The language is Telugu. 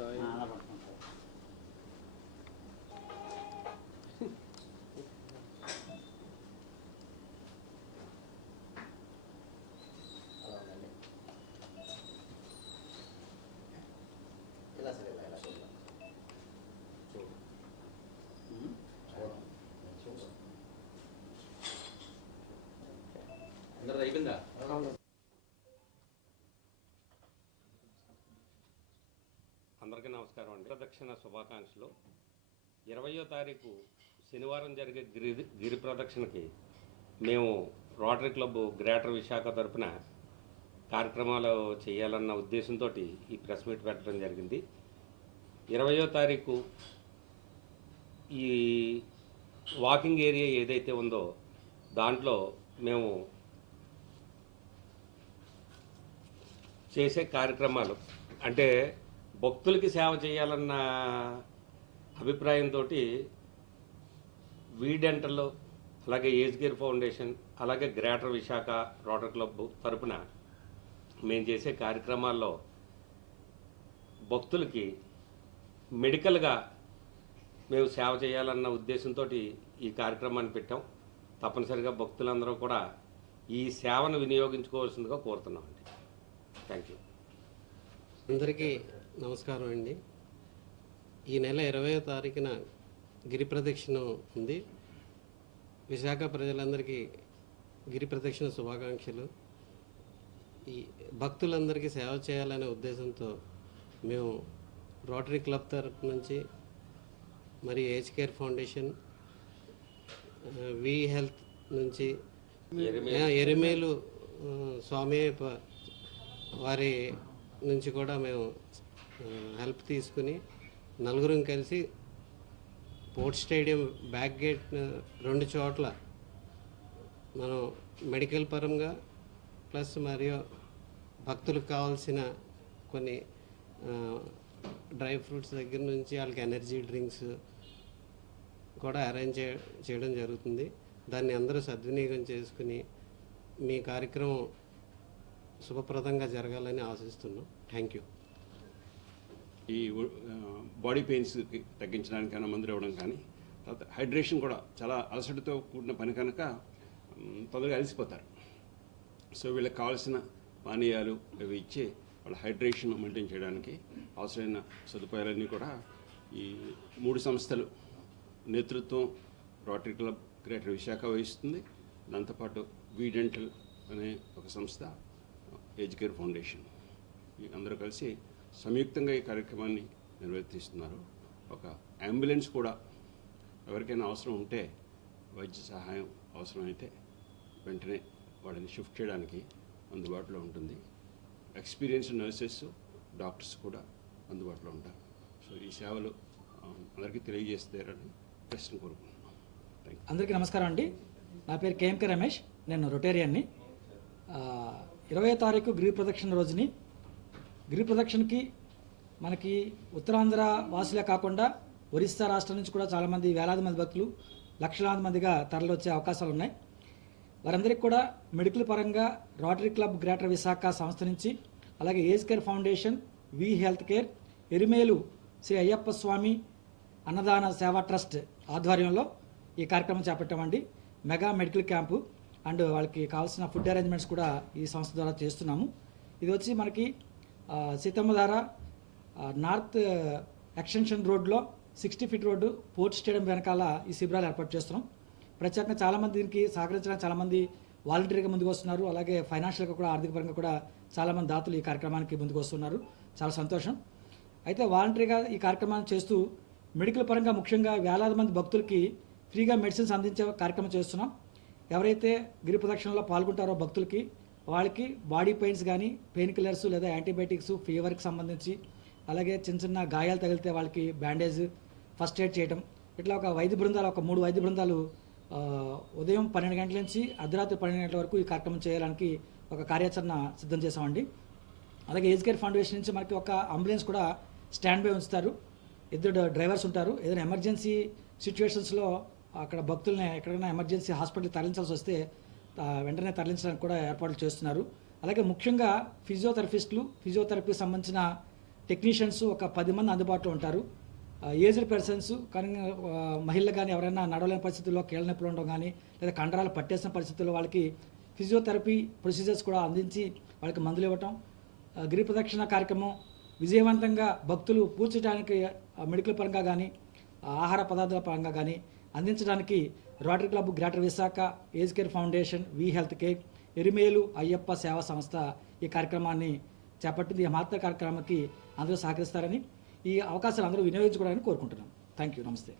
అలా పట్టుకుంటారు. అలా ఉండండి. ఇలా సరే ఇలా చూద్దాం. చూడు చూడు. అందరూ అయిపోయిందా? అందరికీ నమస్కారం అండి. ప్రదక్షిణ శుభాకాంక్షలు. 20వ తారీఖు శనివారం జరిగే గిరి ప్రదక్షిణకి మేము రోటరీ క్లబ్ గ్రేటర్ విశాఖ తరపున కార్యక్రమాలు చేయాలన్న ఉద్దేశంతో ఈ ప్రెస్ మీట్ పెట్టడం జరిగింది. 20వ తారీఖు ఈ వాకింగ్ ఏరియా ఏదైతే ఉందో దాంట్లో మేము చేసే కార్యక్రమాలు అంటే భక్తులకి సేవ చేయాలన్న అభిప్రాయంతో వీడెంటల్ అలాగే ఏజ్ కేర్ ఫౌండేషన్ అలాగే గ్రేటర్ విశాఖ రోటరీ క్లబ్ తరపున మేము చేసే కార్యక్రమాల్లో భక్తులకి మెడికల్గా మేము సేవ చేయాలన్న ఉద్దేశంతో ఈ కార్యక్రమాన్ని పెట్టాం. తప్పనిసరిగా భక్తులందరూ కూడా ఈ సేవను వినియోగించుకోవాల్సిందిగా కోరుతున్నామండి. Thank you. అందరికీ నమస్కారం అండి. ఈ నెల 20వ తారీఖున గిరి ప్రదక్షిణ ఉంది. విశాఖ ప్రజలందరికీ గిరి ప్రదక్షిణ శుభాకాంక్షలు. ఈ భక్తులందరికీ సేవ చేయాలనే ఉద్దేశంతో మేము రోటరీ క్లబ్ తరపు నుంచి మరి age care foundation V health నుంచి ఎరిమేలు స్వామి వారి నుంచి కూడా మేము హెల్ప్ తీసుకుని నలుగురం కలిసి పోర్ట్ స్టేడియం బ్యాక్ గేట్ 2 చోట్ల మనం మెడికల్ పరంగా ప్లస్ మరియు భక్తులకు కావాల్సిన కొన్ని డ్రై ఫ్రూట్స్ దగ్గర నుంచి వాళ్ళకి ఎనర్జీ డ్రింక్స్ కూడా అరేంజ్ చేయడం జరుగుతుంది. దాన్ని అందరూ సద్వినియోగం చేసుకుని మీ కార్యక్రమం శుభప్రదంగా జరగాలని ఆశిస్తున్నాం. Thank you. ఈ బాడీ పెయిన్స్కి తగ్గించడానికైనా మందులు ఇవ్వడం కానీ, తర్వాత హైడ్రేషన్ కూడా చాలా అలసటతో కూడిన పని కనుక తొందరగా అలసిపోతారు. సో వీళ్ళకి కావాల్సిన పానీయాలు అవి ఇచ్చి వాళ్ళ హైడ్రేషన్ మెయింటైన్ చేయడానికి అవసరమైన సదుపాయాలన్నీ కూడా ఈ 3 సంస్థలు నేతృత్వం రోటరీ క్లబ్ గ్రేటర్ విశాఖ వహిస్తుంది. దాంతోపాటు వీడెంటల్ అనే ఒక సంస్థ, ఏజ్ కేర్ ఫౌండేషన్, ఈ అందరూ కలిసి సంయుక్తంగా ఈ కార్యక్రమాన్ని నిర్వర్తిస్తున్నారు. ఒక అంబులెన్స్ కూడా ఎవరికైనా అవసరం ఉంటే వైద్య సహాయం అవసరమైతే వెంటనే వాడిని షిఫ్ట్ చేయడానికి అందుబాటులో ఉంటుంది. ఎక్స్పీరియన్స్డ్ నర్సెస్, డాక్టర్స్ కూడా అందుబాటులో ఉంటారు. సో ఈ సేవలు అందరికీ తెలియజేస్తారని ప్రశ్న కోరుకుంటున్నాను. Thank you. అందరికీ నమస్కారం అండి. నా పేరు కేఎంకే రమేష్, నేను రొటేరియన్ని. 20వ తారీఖు గిరి ప్రదక్షిణ రోజుని గిరి ప్రదక్షిణకి మనకి ఉత్తరాంధ్ర వాసులే కాకుండా ఒరిస్సా రాష్ట్రం నుంచి కూడా చాలామంది వేలాది మంది భక్తులు లక్షలాది మందిగా తరలి వచ్చే అవకాశాలు ఉన్నాయి. వారందరికీ కూడా మెడికల్ పరంగా రోటరీ క్లబ్ గ్రేటర్ విశాఖ సంస్థ నుంచి, అలాగే age care foundation, V health care, Erumeli Shri Ayyappa స్వామి అన్నదాన సేవా ట్రస్ట్ ఆధ్వర్యంలో ఈ కార్యక్రమం చేపట్టామండి. మెగా మెడికల్ క్యాంపు అండ్ వాళ్ళకి కావాల్సిన ఫుడ్ అరేంజ్మెంట్స్ కూడా ఈ సంస్థ ద్వారా చేస్తున్నాము. ఇది వచ్చి మనకి సీతమ్మధార నార్త్ ఎక్స్టెన్షన్ రోడ్లో 60 ఫీట్ రోడ్డు పోర్ట్ స్టేడియం వెనకాల ఈ శిబిరాలు ఏర్పాటు చేస్తున్నాం. ప్రత్యేకంగా చాలామంది దీనికి సహకరించడానికి చాలామంది వాలంటీర్గా ముందుకు వస్తున్నారు. అలాగే ఫైనాన్షియల్గా కూడా ఆర్థిక పరంగా కూడా చాలామంది దాతలు ఈ కార్యక్రమానికి ముందుకు వస్తున్నారు. చాలా సంతోషం. అయితే వాలంటీర్గా ఈ కార్యక్రమాన్ని చేస్తూ మెడికల్ పరంగా ముఖ్యంగా వేలాది మంది భక్తులకి ఫ్రీగా మెడిసిన్స్ అందించే కార్యక్రమం చేస్తున్నాం. ఎవరైతే గిరి ప్రదక్షిణలో పాల్గొంటారో భక్తులకి వాళ్ళకి బాడీ పెయిన్స్ కానీ, పెయిన్ కిల్లర్స్ లేదా యాంటీబయాటిక్స్, ఫీవర్కి సంబంధించి, అలాగే చిన్న చిన్న గాయాలు తగిలితే వాళ్ళకి బ్యాండేజ్, ఫస్ట్ ఎయిడ్ చేయడం, ఇట్లా ఒక వైద్య బృందాలు, ఒక 3 వైద్య బృందాలు ఉదయం 12 గంటల నుంచి అర్ధరాత్రి 12 గంటల వరకు ఈ కార్యక్రమం చేయడానికి ఒక కార్యాచరణ సిద్ధం చేసామండి. అలాగే ఏజ్ కేర్ ఫౌండేషన్ నుంచి మనకి ఒక అంబులెన్స్ కూడా స్టాండ్ బై ఉంచుతారు. 2 డ్రైవర్స్ ఉంటారు. ఏదైనా ఎమర్జెన్సీ సిచ్యువేషన్స్లో అక్కడ భక్తుల్ని ఎక్కడైనా ఎమర్జెన్సీ హాస్పిటల్కి తరలించాల్సి వస్తే వెంటనే తరలించడానికి కూడా ఏర్పాట్లు చేస్తున్నారు. అలాగే ముఖ్యంగా ఫిజియోథెరపిస్టులు, ఫిజియోథెరపీకి సంబంధించిన టెక్నీషియన్స్ ఒక 10 మంది అందుబాటులో ఉంటారు. ఏజ్డ్ పర్సన్స్ కానీ మహిళలు కానీ ఎవరైనా నడవలేని పరిస్థితుల్లో కీళ్ళ నొప్పులు ఉండడం కానీ లేదా కండరాలు పట్టేసిన పరిస్థితుల్లో వాళ్ళకి ఫిజియోథెరపీ ప్రొసీజర్స్ కూడా అందించి వాళ్ళకి మందులు ఇవ్వటం, గిరి ప్రదక్షిణ కార్యక్రమం విజయవంతంగా భక్తులు పూడ్చడానికి మెడికల్ పరంగా కానీ ఆహార పదార్థాల పరంగా కానీ అందించడానికి rotary club greater Visakha, age care foundation, V health care, Erumeli Ayyappa Seva Samstha ఈ కార్యక్రమాన్ని చేపట్టింది. ఈ మహత్తర కార్యక్రమానికి అందరూ సహకరిస్తారని, ఈ అవకాశాలు అందరూ వినియోగించుకోవడానికి కోరుకుంటున్నాం. Thank you. నమస్తే.